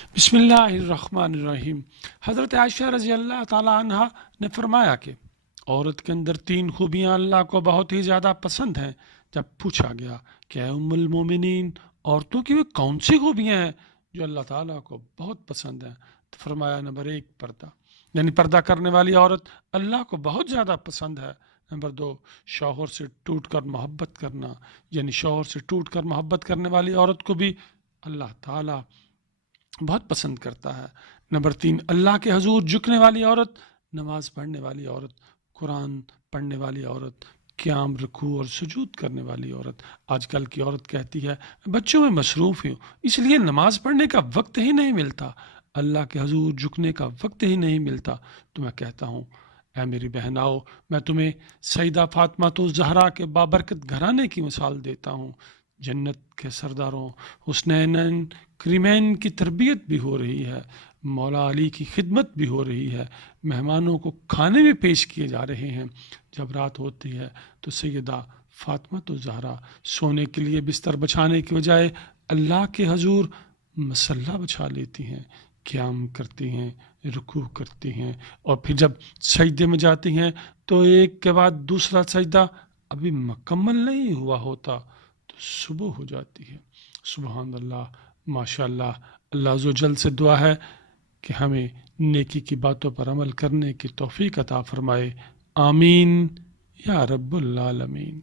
بسم اللہ الرحمن الرحیم۔ حضرت عائشہ رضی اللہ تعالیٰ عنہ نے فرمایا کہ عورت کے اندر 3 خوبیاں اللہ کو بہت ہی زیادہ پسند ہیں۔ جب پوچھا گیا کہ اے ام المومنین، عورتوں کی وہ کون سی خوبیاں ہیں جو اللہ تعالیٰ کو بہت پسند ہیں، تو فرمایا نمبر 1 پردہ، یعنی پردہ کرنے والی عورت اللہ کو بہت زیادہ پسند ہے۔ نمبر 2 شوہر سے ٹوٹ کر محبت کرنا، یعنی شوہر سے ٹوٹ کر محبت کرنے والی عورت کو بھی اللہ تعالیٰ بہت پسند کرتا ہے۔ نمبر 3 اللہ کے حضور جھکنے والی عورت، نماز پڑھنے والی عورت، قرآن پڑھنے والی عورت، قیام رکوع اور سجود کرنے والی عورت۔ آج کل کی عورت کہتی ہے بچوں میں مصروف ہوں، اس لیے نماز پڑھنے کا وقت ہی نہیں ملتا، اللہ کے حضور جھکنے کا وقت ہی نہیں ملتا۔ تو میں کہتا ہوں اے میری بہناؤ، میں تمہیں سیدہ فاطمہ الزہرا کے بابرکت گھرانے کی مثال دیتا ہوں۔ جنت کے سرداروں حسنین کریمین کی تربیت بھی ہو رہی ہے، مولا علی کی خدمت بھی ہو رہی ہے، مہمانوں کو کھانے بھی پیش کیے جا رہے ہیں۔ جب رات ہوتی ہے تو سیدہ فاطمہ الزہرا سونے کے لیے بستر بچھانے کی بجائے اللہ کے حضور مصلی بچھا لیتی ہیں، قیام کرتی ہیں، رکوع کرتی ہیں، اور پھر جب سجدے میں جاتی ہیں تو ایک کے بعد دوسرا سجدہ ابھی مکمل نہیں ہوا ہوتا تو صبح ہو جاتی ہے۔ سبحان اللہ، ماشاء اللہ۔ اللہ عز و جل سے دعا ہے کہ ہمیں نیکی کی باتوں پر عمل کرنے کی توفیق عطا فرمائے۔ آمین یا رب العالمین۔